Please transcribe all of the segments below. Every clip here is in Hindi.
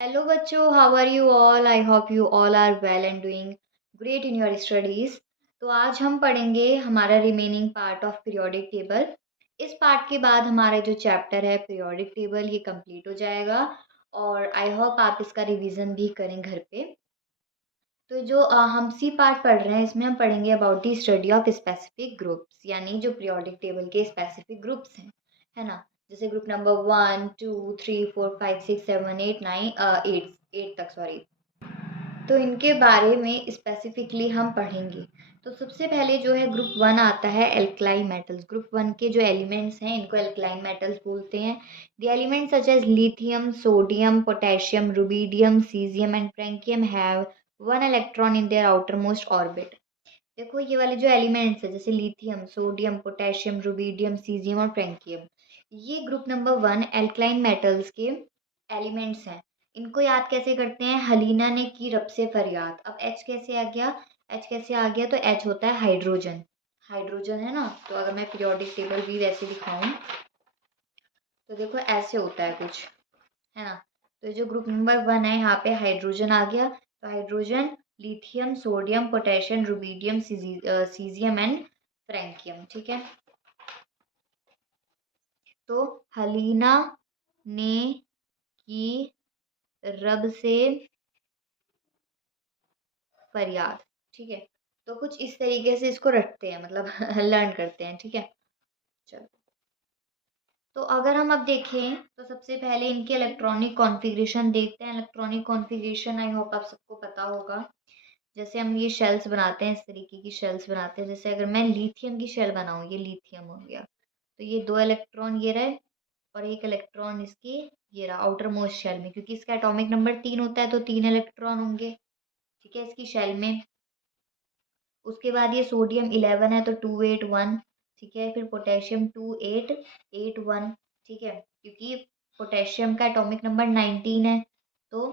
हेलो बच्चों, how are you all? I hope you all are well and doing great in your studies. तो आज हम पढ़ेंगे हमारा remaining part of periodic table. इस पार्ट के बाद हमारा जो चैप्टर है पीरियोडिक टेबल ये कंप्लीट हो जाएगा और आई होप आप इसका रिवीजन भी करें घर पे। तो जो हम सी पार्ट पढ़ रहे हैं इसमें हम पढ़ेंगे about the study of specific groups, यानी जो पीरियोडिक टेबल के स्पेसिफिक ग्रुप्स हैं, है ना। जैसे ग्रुप नंबर 1 2 3 4 5 6 7 8 9 एट तक, सॉरी। तो इनके बारे में स्पेसिफिकली हम पढ़ेंगे। तो सबसे पहले जो है ग्रुप 1 आता है एल्कलाइन मेटल्स। ग्रुप 1 के जो एलिमेंट्स हैं इनको एल्कलाइन मेटल्स बोलते हैं। The elements such as lithium, sodium, potassium, rubidium, caesium and francium have one electron in their outermost orbit. देखो ये वाले जो एलिमेंट्स है जैसे lithium, sodium, potassium, rubidium, caesium और फ्रेंकियम, ये ग्रुप नंबर 1 एल्कलाइन मेटल्स के एलिमेंट्स हैं। इनको याद कैसे करते हैं? हलीना ने की रब से फरियाद। अब एच कैसे आ गया? एच कैसे आ गया? तो एच होता है हाइड्रोजन। हाइड्रोजन है ना। तो अगर मैं पीरियोडिक टेबल भी वैसे दिखाऊं तो देखो ऐसे होता है कुछ, है ना। तो जो ग्रुप नंबर 1 है यहाँ पे हाइड्रोजन आ गया। तो hydrogen, lithium, sodium, potassium, rubidium, caesium and francium, ठीक है। तो हलीना ने की रब से फरियाद, ठीक है। तो कुछ इस तरीके से इसको रटते हैं, मतलब लर्न करते हैं, ठीक है। चलो, तो अगर हम अब देखें तो सबसे पहले इनके इलेक्ट्रॉनिक कॉन्फ़िगरेशन देखते हैं। इलेक्ट्रॉनिक कॉन्फ़िगरेशन आई होप आप सबको पता होगा। जैसे हम ये शेल्स बनाते हैं, इस तरीके की शेल्स बनाते हैं। जैसे अगर मैं लिथियम की शेल बनाऊं, ये लिथियम हो गया, तो ये 2 इलेक्ट्रॉन ये रहे और 1 इलेक्ट्रॉन इसके ये रहा आउटर मोस्ट शेल में, क्योंकि इसका एटॉमिक नंबर 3 होता है तो 3 इलेक्ट्रॉन होंगे, ठीक है, इसकी शेल में। उसके बाद ये सोडियम 11 है तो 281, ठीक है। फिर पोटेशियम 2881, ठीक है, क्योंकि पोटेशियम का एटॉमिक नंबर 19 है। तो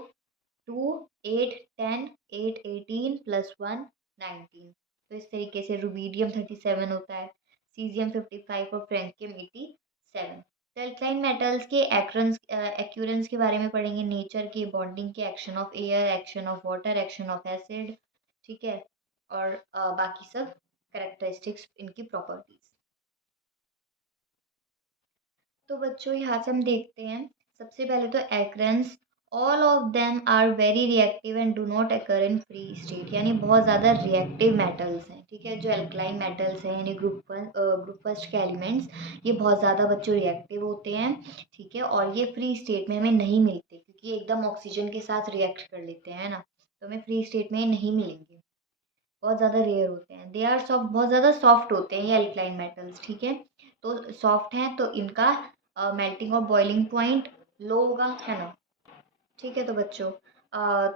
2 8 10 8 18 प्लस 1 19। तो इस तरीके से रुबीडियम 37 होता है, सीजियम 55 और फ्रेंकियम 87। तो एल्काइन मेटल्स के एक्यूरेंस के बारे में पढ़ेंगे, नेचर की, बॉन्डिंग के, action of air, action of water, action of acid, ठीक है, और बाकी सब कैरेक्टरिस्टिक्स इनकी प्रॉपर्टीज। तो बच्चों यहाँ से हम देखते हैं सबसे पहले तो एक्रेंस, all of them are very reactive and do not occur in free state, यानी बहुत ज़्यादा रिएक्टिव मेटल्स हैं, ठीक है। जो एल्कलाइन मेटल्स हैं यानी ग्रुप फर्स्ट के एलिमेंट्स, ये बहुत ज़्यादा बच्चों रिएक्टिव होते हैं, ठीक है। और ये फ्री स्टेट में हमें नहीं मिलते क्योंकि एकदम ऑक्सीजन के साथ रिएक्ट कर लेते हैं ना, तो हमें फ्री स्टेट में नहीं मिलेंगे, बहुत ज़्यादा रेयर होते हैं। दे आर सॉफ्ट, बहुत ज़्यादा सॉफ्ट होते हैं ये अल्कलाइन मेटल्स, ठीक है। तो सॉफ्ट हैं तो इनका मेल्टिंग और बॉइलिंग पॉइंट लो होगा, है ना, ठीक है। तो बच्चों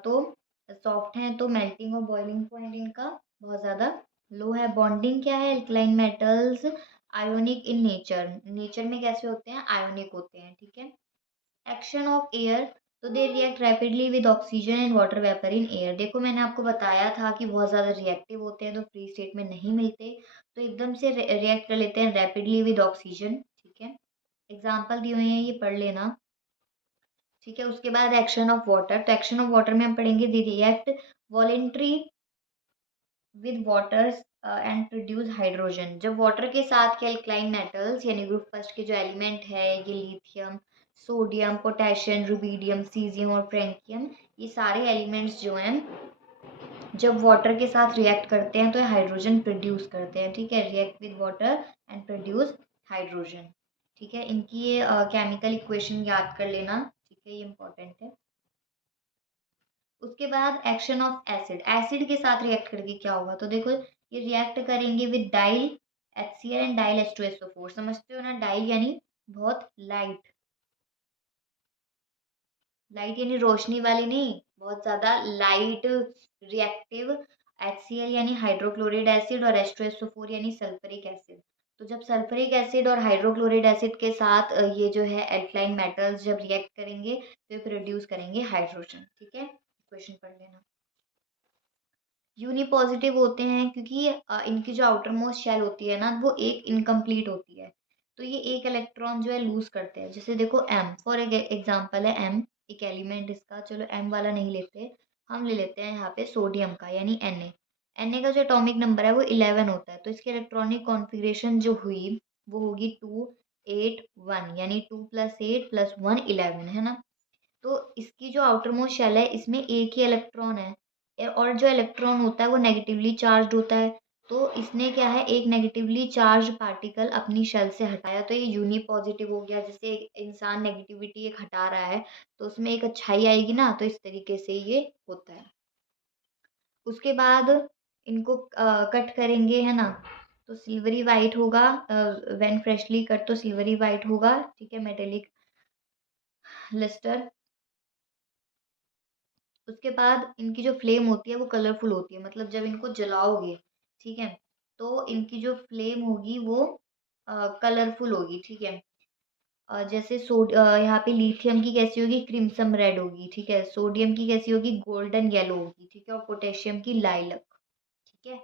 तो सॉफ्ट हैं तो मेल्टिंग और बॉइलिंग पॉइंट इनका बहुत ज़्यादा लो है। बॉन्डिंग क्या है? Alkaline metals ionic in nature, nature में कैसे होते हैं? आयोनिक होते हैं, ठीक है। एक्शन ऑफ एयर, तो they react rapidly with oxygen and water vapour in air. देखो मैंने आपको बताया था कि बहुत ज़्यादा रिएक्टिव होते हैं तो फ्री स्टेट में नहीं मिलते, तो एकदम से रिएक्ट कर लेते हैं रैपिडली विद ऑक्सीजन, ठीक है। एग्जाम्पल दिए हुए हैं, ये पढ़ लेना, ठीक है। उसके बाद एक्शन ऑफ वाटर, तो एक्शन ऑफ वाटर में हम पढ़ेंगे they react voluntary with water and produce hydrogen. जब वाटर के साथ के अल्कलाइन मेटल्स यानी ग्रुप फर्स्ट के जो एलिमेंट है ये lithium, sodium, potassium, rubidium, caesium और फ्रेंकियम, ये सारे एलिमेंट्स जो हैं जब वाटर के साथ रिएक्ट करते हैं तो हाइड्रोजन प्रोड्यूस करते हैं, ठीक है। React with water and produce hydrogen, ठीक है। इनकी ये केमिकल इक्वेशन याद कर लेना, ठीक है, ये इंपॉर्टेंट है। उसके बाद एक्शन ऑफ एसिड, एसिड के साथ रिएक्ट करके क्या होगा? तो देखो ये रिएक्ट करेंगे with dial HCl and dial H2SO4। समझते हो ना, डाइल यानी बहुत लाइट, लाइट यानी रोशनी वाली नहीं, बहुत ज्यादा लाइट रिएक्टिव। HCl यानी हाइड्रोक्लोरिड एसिड और H2SO4 यानी सल्फ्यूरिक एसिड। तो जब सल्फ्यूरिक एसिड और हाइड्रोक्लोरिड एसिड के साथ ये जो है एल्कलाइन मेटल्स जब रिएक्ट करेंगे तो ये प्रोड्यूस करेंगे हाइड्रोजन, ठीक है। इक्वेशन पढ़ लेना। यूनी पॉजिटिव होते हैं क्योंकि इनकी जो आउटर मोस्ट शेल होती है ना वो एक इनकम्प्लीट होती है, तो ये एक इलेक्ट्रॉन जो है लूज करते हैं। जैसे देखो एम, फॉर एग्जांपल है एम, एक एलिमेंट इसका, चलो M वाला नहीं लेते, हम ले लेते हैं यहाँ पे सोडियम का यानी Na का जो एटॉमिक नंबर है वो 11 होता है, तो इसकी इलेक्ट्रॉनिक कॉन्फ़िगरेशन जो हुई वो होगी 281 यानी 2 + 8 + 1 11 है ना। तो इसकी जो आउटर मोस्ट शेल है इसमें एक ही इलेक्ट्रॉन है और जो इलेक्ट्रॉन होता है वो नेगेटिवली चार्ज होता है। तो इसने क्या है, एक नेगेटिवली चार्ज पार्टिकल अपनी शेल से हटाया, तो ये यूनी पॉजिटिव हो गया। जैसे एक इंसान नेगेटिविटी एक हटा रहा है तो उसमें एक अच्छाई आएगी ना, तो इस तरीके से ये होता है। उसके बाद इनको कट करेंगे है ना, तो सिल्वरी वाइट होगा। व्हेन फ्रेशली कट तो सिल्वरी वाइट होगा, ठीक है, मेटेलिक लस्टर। उसके बाद इनकी जो फ्लेम होती है वो कलरफुल होती है, मतलब जब इनको जलाओगे, ठीक है, तो इनकी जो फ्लेम होगी वो कलरफुल होगी, ठीक है। जैसे यहाँ पे लिथियम की कैसी होगी, क्रिम्सन रेड होगी, ठीक है। सोडियम की कैसी होगी, गोल्डन येलो होगी, ठीक है। और पोटेशियम की लाइलक, ठीक है।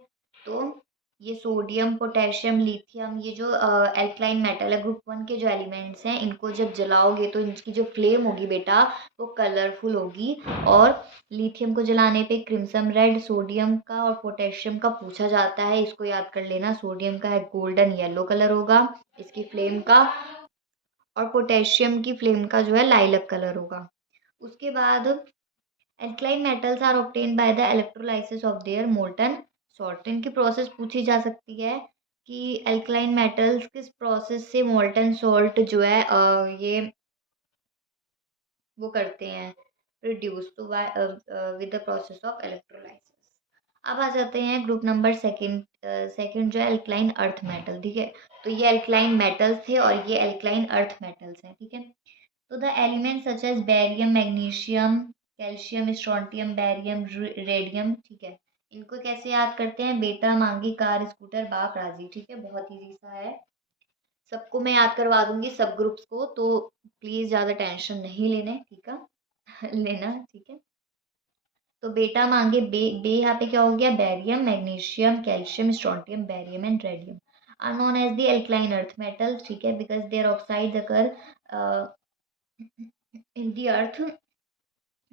तो ये सोडियम, पोटेशियम, लिथियम, ये जो एल्कलाइन मेटल है, ग्रुप 1 के जो एलिमेंट्स हैं, इनको जब जलाओगे तो इनकी जो फ्लेम होगी बेटा वो कलरफुल होगी। और लिथियम को जलाने पे क्रिम्सन रेड सोडियम का और पोटेशियम का पूछा जाता है, इसको याद कर लेना। सोडियम का है गोल्डन येलो कलर होगा इसकी फ्लेम का, और पोटेशियम की फ्लेम का जो है लाइलक कलर होगा। उसके बाद alkaline metals are obtained by the electrolysis of their molten salt. इनकी प्रोसेस पूछी जा सकती है कि एल्कलाइन मेटल्स किस प्रोसेस से मोल्टन सॉल्ट जो है ये वो करते हैं प्रोड्यूस, तो with the process of electrolysis. अब आ जाते हैं ग्रुप नंबर सेकंड जो है एल्कलाइन अर्थ मेटल, ठीक है। तो ये एल्कलाइन मेटल्स थे और ये एल्कलाइन अर्थ मेटल्स हैं, ठीक है। तो the element such as barium, magnesium, calcium, strontium, barium, radium, ठीक है। इनको कैसे याद करते हैं, बेटा मांगी कार स्कूटर बाप राजी, ठीक है। बहुत इजी सा है, सबको मैं याद करवा दूंगी सब ग्रुप्स को, तो प्लीज ज्यादा टेंशन नहीं लेने, ठीक है लेना, ठीक है। तो बेटा मांगे बे यहाँ पे क्या हो गया, barium, magnesium, calcium, strontium, barium and radium are known as the alkaline earth metals, ठीक है, because their oxide occur in the earth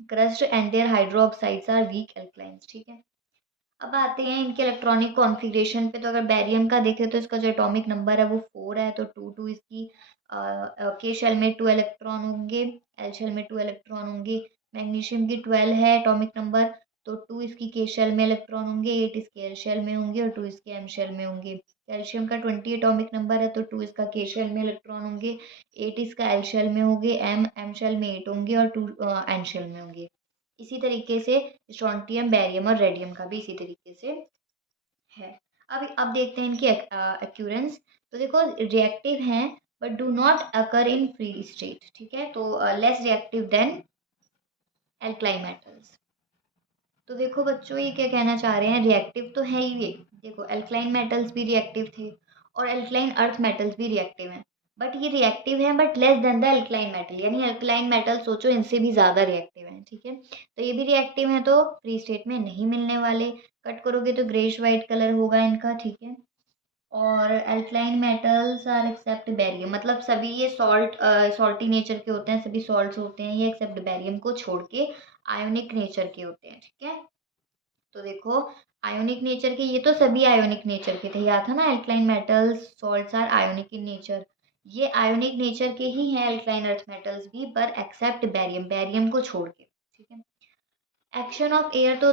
crust and their hydroxides are weak alkalines, ठीक है। अब आते हैं इनके इलेक्ट्रॉनिक कॉन्फ़िगरेशन पे। तो अगर बैरियम का देखें तो इसका जो एटॉमिक नंबर है वो 4 है, तो 2 इसकी के शेल में 2 इलेक्ट्रॉन होंगे, एल शेल में 2 इलेक्ट्रॉन होंगे। मैग्नीशियम की 12 है एटॉमिक नंबर, तो 2 इसकी के शेल में इलेक्ट्रॉन होंगे, 8 इसके एल शेल में होंगे और 2 इसके एम शेल में होंगे। कैल्शियम का 20 एटॉमिक नंबर है, तो 2 इसका के शेल में इलेक्ट्रॉन होंगे, 8 इसका एल शेल में होंगे, एम शेल में 8 होंगे और 2 एन शेल में होंगे। इसी तरीके से स्ट्रोंटियम, बैरियम और रेडियम का भी इसी तरीके से है। अब देखते हैं इनकी एक्यूरेंस। तो देखो रिएक्टिव हैं but do not occur in free state, ठीक है। तो less reactive than alkaline metals. तो देखो बच्चों ये क्या कहना चाह रहे हैं, रिएक्टिव तो है ही ये, देखो एल्कलाइन मेटल्स भी रिएक्टिव थे और एल्कलाइन अर्थ मेटल्स भी रिएक्टिव हैं, बट ये रिएक्टिव हैं but less than the alkaline metal, यानी एल्कलाइन मेटल सोचो इनसे भी ज़्यादा रिएक्टिव हैं, ठीक है। तो ये भी रिएक्टिव हैं तो फ्री स्टेट में नहीं मिलने वाले, कट करोगे तो ग्रेश वाइट कलर होगा इनका, ठीक है। और alkaline metals are except barium, मतलब सभी ये सॉल्टी नेचर के होते हैं, सभी सॉल्ट्स होते हैं ये एक्सेप्ट बैरियम को छोड़ के आयोनिक नेचर के होते हैं, ठीक है। तो देखो आयोनिक नेचर के, ये तो सभी आयोनिक नेचर के थे, याद था ना, alkaline metals salts are ionic in nature, ये आयोनिक नेचर के ही हैं एल्कलाइन अर्थ मेटल्स भी, पर एक्सेप्ट बैरियम, बैरियम को छोड़ के, ठीक है। एक्शन ऑफ एयर, तो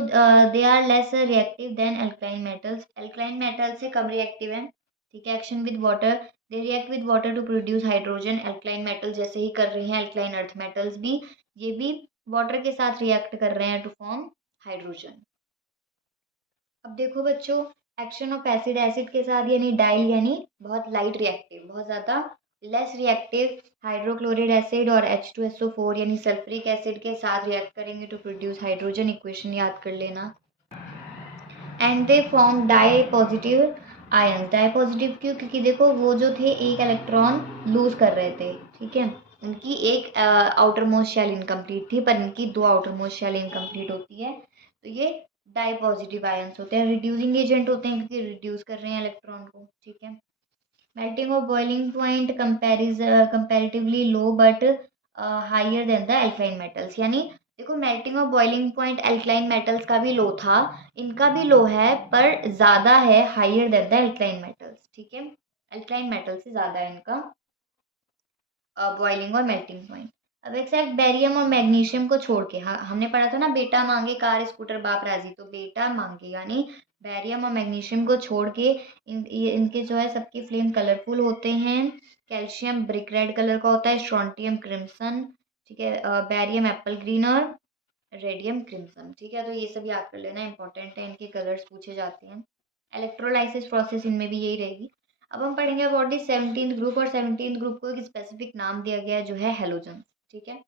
they are less reactive than alkaline metals, alkaline metal से कम रिएक्टिव हैं, ठीक है। Action with water, they react with water to produce hydrogen, alkaline metal जैसे ही कर रही हैं एल्कलाइन अर्थ मेटल्स भी, ये भी वाटर के साथ रिएक्ट कर रहे हैं टू फॉर्म हाइड्रोजन। अब देखो बच्चों एक्शन ऑफ एसिड, एसिड के साथ यानी डाइल यानी बहुत लाइट रिएक्टिव, बहुत ज़्यादा लेस रिएक्टिव, हाइड्रोक्लोरिड एसिड और H2SO4 यानी सल्फ्रिक एसिड के साथ रिएक्ट करेंगे टू प्रोड्यूस हाइड्रोजन, इक्वेशन याद कर लेना। And they form di positive ion, di positive क्यों, क्योंकि देखो वो जो थे एक इलेक्ट्रॉन लूज कर रहे थे, ठीक है। उनकी एक आउटर मोस्ट शेल इनकम्प्लीट थी, पर इनकी 2 आउटर मोस्ट शेल इनकम्प्लीट होती है, तो ये डाई पॉजिटिव आयंस होते हैं, रिड्यूसिंग एजेंट होते हैं क्योंकि रिड्यूस कर रहे हैं इलेक्ट्रॉन को, ठीक है। Melting of boiling point comparatively low but higher than the alkaline metals. यानी देखो मेल्टिंग और बॉइलिंग पॉइंट एल्कलाइन मेटल्स का भी लो था, इनका भी लो है, पर ज़्यादा है higher than the alkaline metals. ठीक है, एल्कलाइन मेटल से ज़्यादा है इनका बॉइलिंग और मेल्टिंग पॉइंट। अब एक्सेप्ट बेरियम और मैग्नीशियम को छोड़ के, हाँ हमने पढ़ा था ना, बेटा मांगे कार स्कूटर बाप राजी, तो बेटा मांगे यानी बेरियम और मैग्नीशियम को छोड़ के इनके जो है सबके फ्लेम कलरफुल होते हैं। कैल्शियम ब्रिक रेड कलर का होता है, स्ट्रोंटियम क्रिम्सन, ठीक है, बेरियम एप्पल ग्रीन और रेडियम क्रिम्सन। ठीक है, तो ये सब याद कर लेना, इंपॉर्टेंट है, इनके कलर्स पूछे जाते हैं। इलेक्ट्रोलाइसिस प्रोसेस इनमें भी यही रहेगी। अब हम पढ़ेंगे अबाउट दी 17th ग्रुप, और 17th ग्रुप को एक स्पेसिफिक नाम दिया गया है जो है हेलोजन। ठीक है,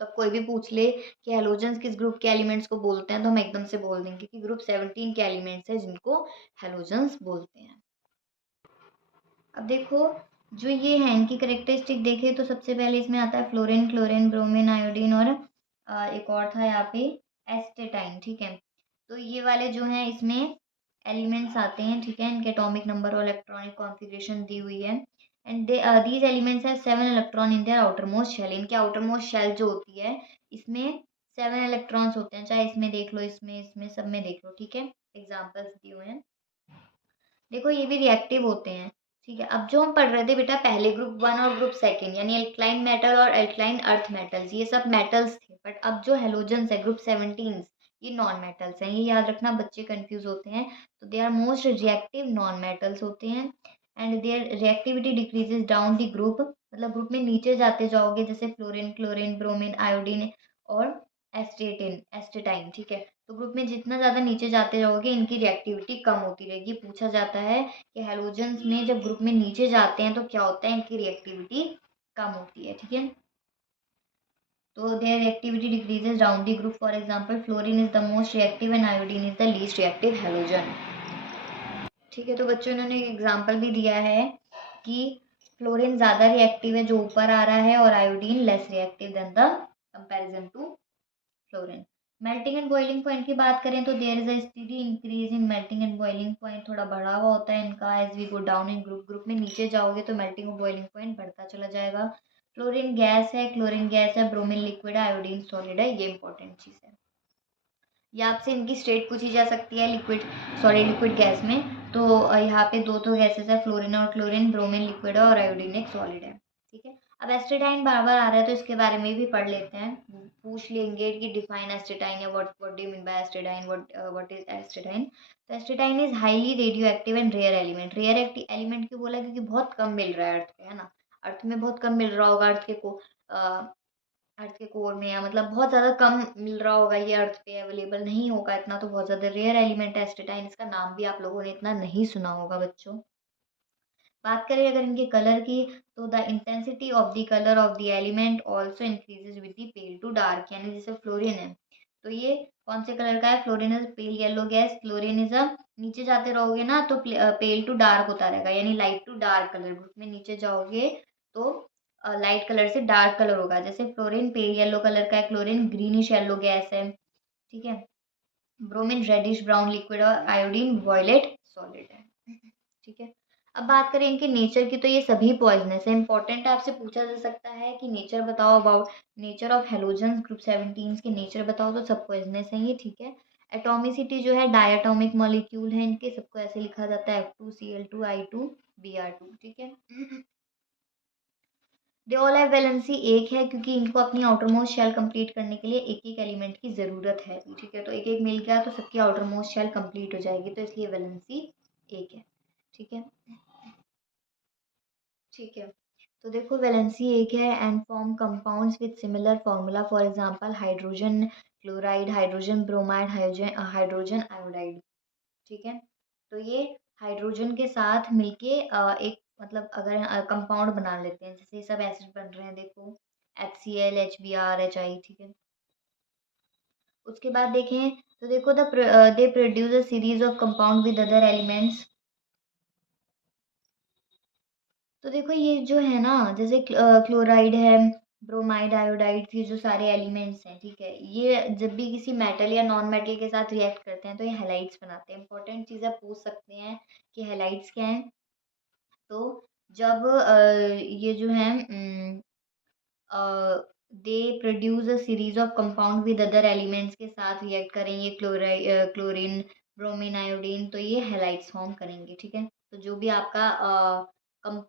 तो कोई भी पूछ ले कि हेलोजन किस ग्रुप के एलिमेंट्स को बोलते हैं, तो हम एकदम से बोल देंगे कि ग्रुप 17 के एलिमेंट्स है जिनको हेलोजन्स बोलते हैं। अब देखो जो ये है इनकी करेक्टरिस्टिक देखें तो सबसे पहले इसमें आता है फ्लोरीन, क्लोरीन, ब्रोमीन, आयोडीन और एक और था यहाँ पे एस्टेटाइन। ठीक है, तो ये वाले जो हैं इसमें एलिमेंट्स आते हैं। ठीक है, इनके एटॉमिक नंबर और इलेक्ट्रॉनिक कॉन्फ़िगरेशन दी हुई है। And these elements have 7 electron in their outermost shell. इनके आउटर मोस्ट शेल जो होती है इसमें 7 इलेक्ट्रॉन्स होते हैं, चाहे इसमें देख लो, इसमें सब में देख लो। ठीक है, एग्जाम्पल्स दिए हुए हैं। देखो ये भी रिएक्टिव होते हैं। ठीक है, अब जो हम पढ़ रहे थे बेटा पहले ग्रुप 1 और ग्रुप 2 यानी एल्कलाइन मेटल और एल्कलाइन अर्थ मेटल्स, ये सब मेटल्स थे, बट अब जो हेलोजन्स है ग्रुप 17 ये नॉन मेटल्स हैं। ये याद रखना, बच्चे कंफ्यूज होते हैं। तो they are most reactive non metals होते हैं and their reactivity decreases down the group, मतलब ग्रुप में नीचे जाते जाओगे, जैसे फ्लोरीन, क्लोरीन, ब्रोमीन, आयोडीन और एस्टेटाइन। ठीक है, तो ग्रुप में जितना ज़्यादा नीचे जाते जाओगे इनकी रिएक्टिविटी कम होती रहेगी। पूछा जाता है कि हैलोजन्स में जब ग्रुप में नीचे जाते हैं तो क्या होता है, इनकी रिएक्टिविटी कम होती है। ठीक है, तो there reactivity decreases down the group. For example fluorine is the most reactive and iodine is the least reactive halogen. ठीक है, तो बच्चों इन्होंने एक एग्जाम्पल भी दिया है कि फ्लोरीन ज़्यादा रिएक्टिव है जो ऊपर आ रहा है, और iodine less reactive than the comparison to fluorine. Melting and boiling point की बात करें तो there is a steady increase in melting and boiling point, थोड़ा बढ़ा हुआ होता है इनका as we go down in group. Group में नीचे जाओगे तो मेल्टिंग और बॉइलिंग पॉइंट बढ़ता चला जाएगा। फ्लोरीन गैस है, क्लोरीन गैस है, ब्रोमीन लिक्विड है, आयोडीन सॉलिड है, ये इंपॉर्टेंट चीज़ है। या आपसे इनकी स्टेट पूछी जा सकती है लिक्विड गैस में, तो यहाँ पे दो गैसेस है, फ्लोरीन और क्लोरीन, ब्रोमीन लिक्विड है और आयोडीन एक सॉलिड है। ठीक है, अब एस्टेटाइन बार बार आ रहा है तो इसके बारे में भी पढ़ लेते हैं। पूछ लेंगे कि डिफाइन एस्टेटाइन या what do you mean by astatine, what is astatine. तो astatine is highly radioactive and rare element. Rare element क्यों बोला, क्योंकि बहुत कम मिल रहा है अर्थ पे, है ना, अर्थ में बहुत कम मिल रहा होगा, अर्थ के कोर में, या मतलब बहुत ज़्यादा कम मिल रहा होगा, ये अर्थ पे अवेलेबल नहीं होगा इतना, तो बहुत ज़्यादा रेयर एलिमेंट है एस्टेटाइन। इसका नाम भी आप लोगों ने इतना नहीं सुना होगा बच्चों। बात करें अगर इनके कलर की, तो the intensity of the colour of the element also increases with the pale to dark. यानी जैसे फ्लोरीन है तो ये कौन से कलर का है, fluorine is pale yellow gas, chlorine is a, नीचे जाते रहोगे ना तो पेल टू डार्क होता रहेगा, यानी light to dark colour. Group में नीचे जाओगे तो लाइट कलर से डार्क कलर होगा, जैसे फ्लोरीन पेल येलो कलर का है, क्लोरीन ग्रीनिश येलो गैस है। ठीक है, ब्रोमीन रेडिश ब्राउन लिक्विड और आयोडीन वॉयलेट सॉलिड है। ठीक है, अब बात करें इनके नेचर की, तो ये सभी पॉइजनस है। इंपॉर्टेंट है, आपसे पूछा जा सकता है कि नेचर बताओ, about nature of halogens group 17 के नेचर बताओ, तो सब पॉइजनस है ये। ठीक है, एटॉमिसिटी जो है डायटोमिक मॉलिक्यूल है इनके, सबको ऐसे लिखा जाता है F2Cl2I2Br2। ठीक है, दे ऑल हैव वैलेंसी एक है, क्योंकि इनको अपनी आउटर मोस्ट शेल कंप्लीट करने के लिए एक एक एलिमेंट की ज़रूरत है। ठीक है, तो एक एक मिल गया तो सबकी आउटर मोस्ट शेल कंप्लीट हो जाएगी, तो इसलिए वैलेंसी एक है। ठीक है, ठीक है, तो देखो वैलेंसी एक है and form compounds with similar formula, for example hydrogen chloride, hydrogen bromide, hydrogen iodide. ठीक है, तो ये हाइड्रोजन के साथ मिलके एक मतलब अगर कंपाउंड बना लेते हैं, जैसे ये सब एसिड बन रहे हैं देखो, HCl HBr HI। ठीक है, उसके बाद देखें तो देखो they produce a series of compound with other elements. तो देखो ये जो है ना, जैसे क्लोराइड है, ब्रोमाइड, आयोडाइड, ये जो सारे एलिमेंट्स हैं, ठीक है, ये जब भी किसी मेटल या नॉन मेटल के साथ रिएक्ट करते हैं तो ये हैलाइड्स बनाते हैं। इंपॉर्टेंट चीज़ आप पूछ सकते हैं कि हैलाइड्स क्या हैं। तो जब ये जो है they produce a series of compound with other elements के साथ रिएक्ट करेंगे, क्लोरीन, ब्रोमीन, आयोडीन, तो ये हेलाइड्स फॉर्म करेंगे। ठीक है, तो जो भी आपका कंपाउंड